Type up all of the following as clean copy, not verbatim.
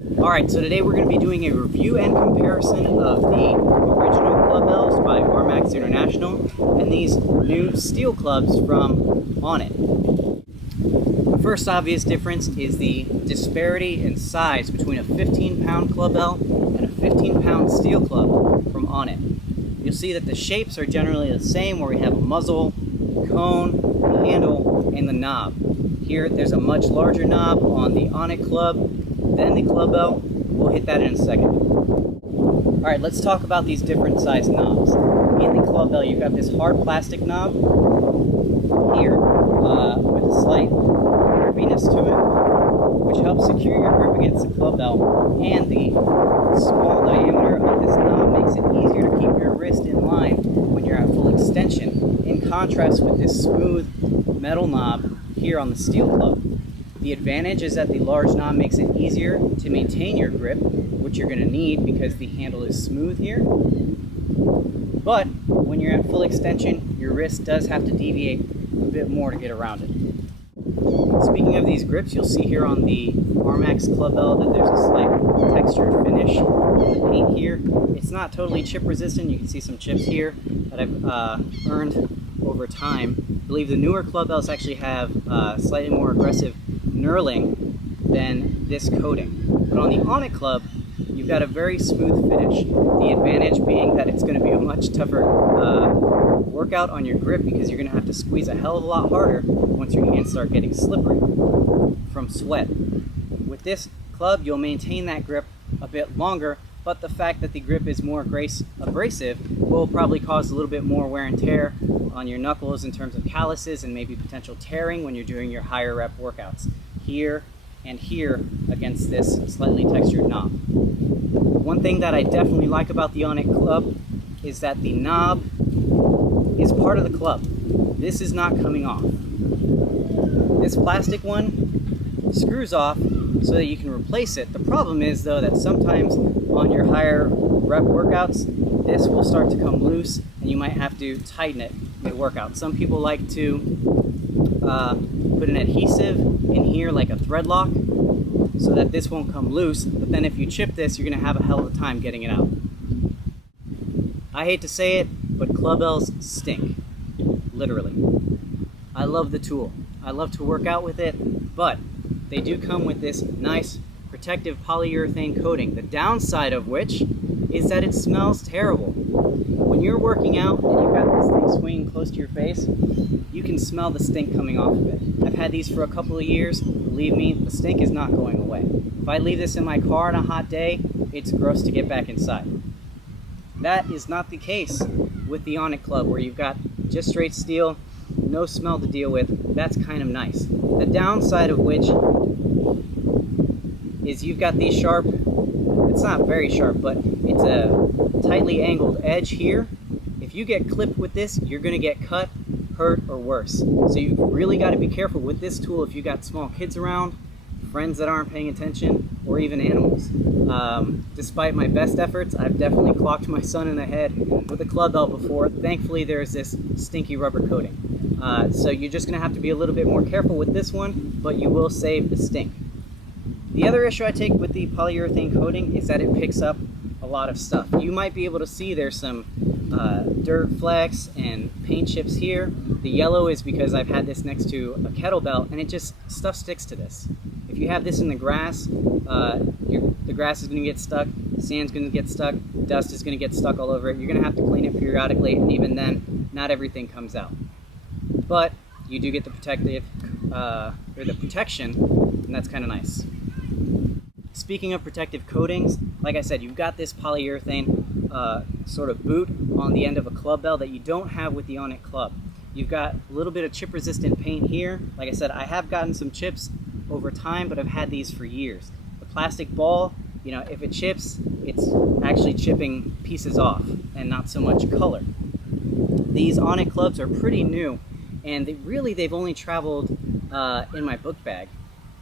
Alright, so today we're going to be doing a review and comparison of the original Clubbells by RMAX International and these new steel clubs from Onnit. The first obvious difference is the disparity in size between a 15-pound Clubbell and a 15-pound steel club from Onnit. You'll see that the shapes are generally the same, where we have a muzzle, cone, the handle, and the knob. Here there's a much larger knob on the Onnit club than the Clubbell. We'll hit that in a second. Alright, let's talk about these different size knobs. In the Clubbell, you've got this hard plastic knob here with a slight curviness to it, which helps secure your grip against the Clubbell, and the small diameter of this knob makes it easier to keep your wrist in line when you're at full extension, in contrast with this smooth metal knob here on the steel club. The advantage is that the large knob makes it easier to maintain your grip, which you're going to need because the handle is smooth here. But when you're at full extension, your wrist does have to deviate a bit more to get around it. Speaking of these grips, you'll see here on the RMAX Clubbell that there's a slight textured finish on the paint here. It's not totally chip resistant. You can see some chips here that I've earned over time. I believe the newer Clubbells actually have slightly more aggressive knurling than this coating. But on the Onnit club, you've got a very smooth finish. The advantage being that it's going to be a much tougher workout on your grip, because you're going to have to squeeze a hell of a lot harder once your hands start getting slippery from sweat. With this club, you'll maintain that grip a bit longer, but the fact that the grip is more abrasive will probably cause a little bit more wear and tear on your knuckles in terms of calluses and maybe potential tearing when you're doing your higher rep workouts here and here against this slightly textured knob. One thing that I definitely like about the Onnit club is that the knob is part of the club. This is not coming off. This plastic one screws off so that you can replace it. The problem is, though, that sometimes on your higher rep workouts, this will start to come loose and you might have to tighten it mid-workout. Some people like to put an adhesive in here like a thread lock so that this won't come loose, but then if you chip this, you're going to have a hell of a time getting it out. I hate to say it, but Clubbells stink. Literally. I love the tool. I love to work out with it, but they do come with this nice protective polyurethane coating, the downside of which is that it smells terrible. When you're working out and you've got this thing swinging close to your face, you can smell the stink coming off of it. I've had these for a couple of years. Believe me, the stink is not going away. If I leave this in my car on a hot day, it's gross to get back inside. That is not the case with the Onnit club, where you've got just straight steel, no smell to deal with. That's kind of nice. The downside of which is you've got these sharp, it's not very sharp, but it's a tightly angled edge here. If you get clipped with this, you're going to get cut, hurt, or worse. So you've really got to be careful with this tool if you've got small kids around, friends that aren't paying attention, or even animals. Despite my best efforts, I've definitely clocked my son in the head with a Clubbell before. Thankfully, there's this stinky rubber coating. So you're just going to have to be a little bit more careful with this one, but you will save the stink. The other issue I take with the polyurethane coating is that it picks up a lot of stuff. You might be able to see there's some dirt flecks and paint chips here. The yellow is because I've had this next to a kettlebell and stuff sticks to this. If you have this in the grass, the grass is going to get stuck, sand's going to get stuck, dust is going to get stuck all over it. You're going to have to clean it periodically, and even then, not everything comes out. But you do get the protection, and that's kind of nice. Speaking of protective coatings, like I said, you've got this polyurethane sort of boot on the end of a Clubbell that you don't have with the Onnit club. You've got a little bit of chip-resistant paint here. Like I said, I have gotten some chips over time, but I've had these for years. The plastic ball, you know, if it chips, it's actually chipping pieces off and not so much color. These Onnit clubs are pretty new, and they've only traveled in my book bag.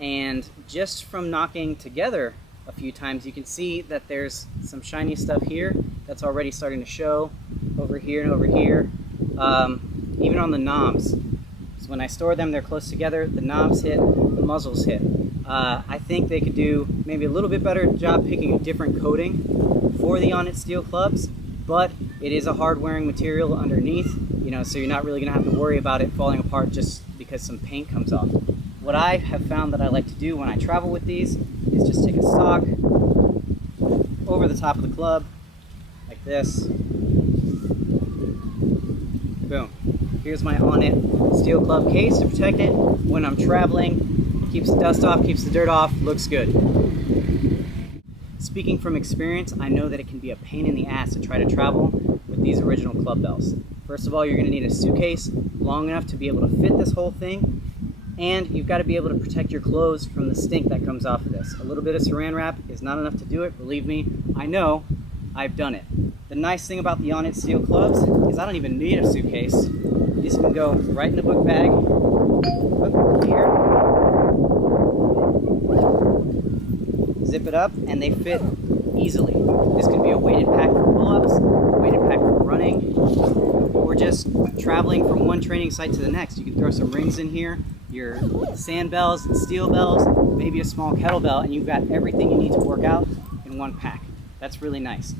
And just from knocking together a few times, you can see that there's some shiny stuff here that's already starting to show over here and over here, even on the knobs. So when I store them, they're close together, the knobs hit, the muzzles hit. I think they could do maybe a little bit better job picking a different coating for the Onnit steel clubs, but it is a hard wearing material underneath, so you're not really going to have to worry about it falling apart just because some paint comes off. What I have found that I like to do when I travel with these is just take a sock over the top of the club, like this. Boom. Here's my Onnit steel club case to protect it when I'm traveling. Keeps the dust off, keeps the dirt off, looks good. Speaking from experience, I know that it can be a pain in the ass to try to travel with these original Clubbells. First of all, you're going to need a suitcase long enough to be able to fit this whole thing, and you've got to be able to protect your clothes from the stink that comes off of this. A little bit of saran wrap is not enough to do it, believe me. I know, I've done it. The nice thing about the Onnit steel clubs is I don't even need a suitcase. These can go right in the book bag. Look here. Zip it up and they fit easily. This could be a weighted pack for pull-ups, a weighted pack for running, or just traveling from one training site to the next. You can throw some rings in here, your sand bells and steel bells, maybe a small kettlebell, and you've got everything you need to work out in one pack. That's really nice.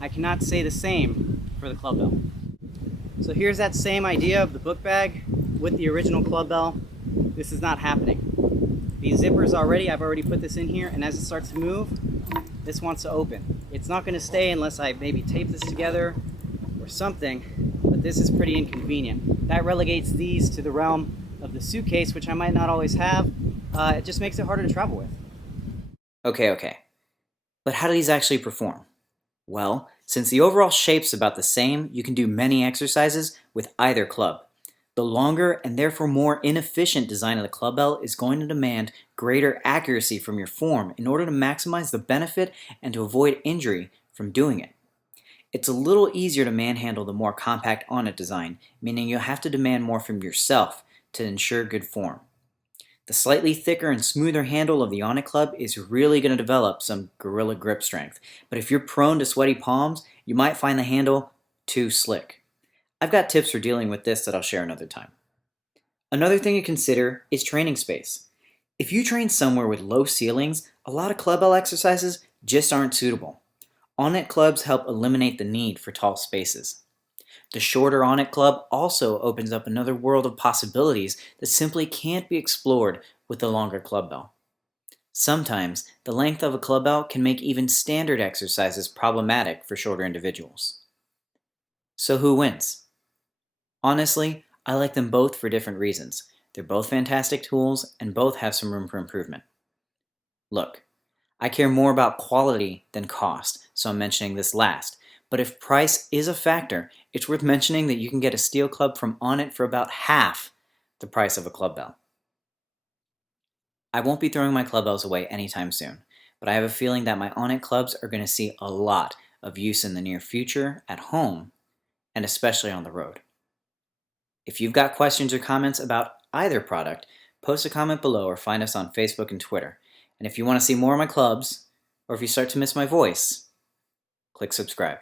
I cannot say the same for the Clubbell. So here's that same idea of the book bag with the original Clubbell. This is not happening. These zippers I've already put this in here, and as it starts to move, this wants to open. It's not going to stay unless I maybe tape this together or something, but this is pretty inconvenient. That relegates these to the realm of the suitcase, which I might not always have. It just makes it harder to travel with. Okay. But how do these actually perform? Well, since the overall shape's about the same, you can do many exercises with either club. The longer and therefore more inefficient design of the Clubbell is going to demand greater accuracy from your form in order to maximize the benefit and to avoid injury from doing it. It's a little easier to manhandle the more compact Onnit design, meaning you'll have to demand more from yourself to ensure good form. The slightly thicker and smoother handle of the Onnit club is really going to develop some gorilla grip strength, but if you're prone to sweaty palms, you might find the handle too slick. I've got tips for dealing with this that I'll share another time. Another thing to consider is training space. If you train somewhere with low ceilings, a lot of Clubbell exercises just aren't suitable. Onnit clubs help eliminate the need for tall spaces. The shorter Onnit club also opens up another world of possibilities that simply can't be explored with the longer Clubbell. Sometimes, the length of a Clubbell can make even standard exercises problematic for shorter individuals. So who wins? Honestly, I like them both for different reasons. They're both fantastic tools and both have some room for improvement. Look, I care more about quality than cost, so I'm mentioning this last. But if price is a factor, it's worth mentioning that you can get a steel club from Onnit for about half the price of a Clubbell. I won't be throwing my Clubbells away anytime soon, but I have a feeling that my Onnit clubs are going to see a lot of use in the near future at home, and especially on the road. If you've got questions or comments about either product, post a comment below or find us on Facebook and Twitter. And if you want to see more of my clubs, or if you start to miss my voice, click subscribe.